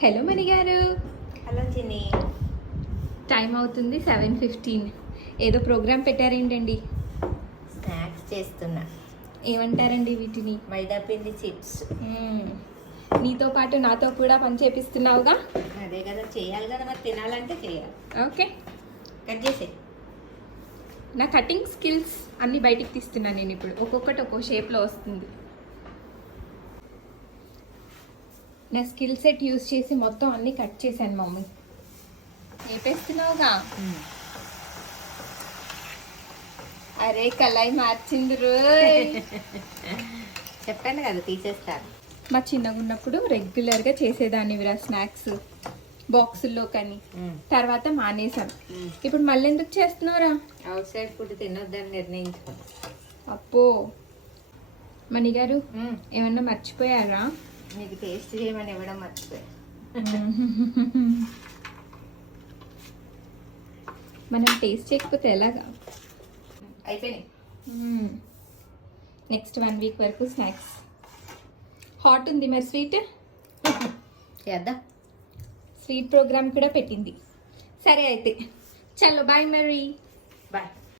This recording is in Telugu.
హలో మణి గారు. హలో చిన్ని. టైం అవుతుంది 7:15. ఏదో ప్రోగ్రామ్ పెట్టారేంటండి? స్నాక్స్ చేస్తున్నా. ఏమంటారండి వీటిని? మైదా పిండి చిప్స్. నీతో పాటు నాతో కూడా పని చేపిస్తున్నావుగా. అదే కదా, చేయాలి కదా, మరి తినాలంటే చేయాలి. ఓకే, కట్ చేసే. నా కటింగ్ స్కిల్స్ అన్నీ బయటికి తీస్తున్నాను నేను ఇప్పుడు. ఒక్కొక్కటి ఒక్కో షేప్లో వస్తుంది. నా స్కిల్ సెట్ యూజ్ చేసి మొత్తం అన్నీ కట్ చేశాను మమ్మీ. వేపేస్తున్నావుగా. అరే కళాయి మార్చింది రోయ్. చెప్పాను కదా తీసేస్తాను. మా చిన్నగా ఉన్నప్పుడు రెగ్యులర్గా చేసేదాన్ని విరా స్నాక్స్ బాక్సుల్లో కానీ. తర్వాత మానేశాను. ఇప్పుడు మళ్ళీ ఎందుకు చేస్తున్నావురా? అవుట్ సైడ్ ఫుడ్ తినొద్దని నిర్ణయించుకున్నా. అప్పో మణి గారు, ఏమన్నా మర్చిపోయారా? మీకు టేస్ట్ చేయమని ఇవ్వడం మర్చిపోయా. మనం టేస్ట్ చేయకపోతే ఎలాగా? అయిపోయినాయి. నెక్స్ట్ 1 వీక్ వరకు స్నాక్స్. హాట్ ఉంది మరి స్వీట్ చేద్దాం. స్వీట్ ప్రోగ్రామ్ కూడా పెట్టింది. సరే అయితే చలో బాయ్ మరి. బాయ్.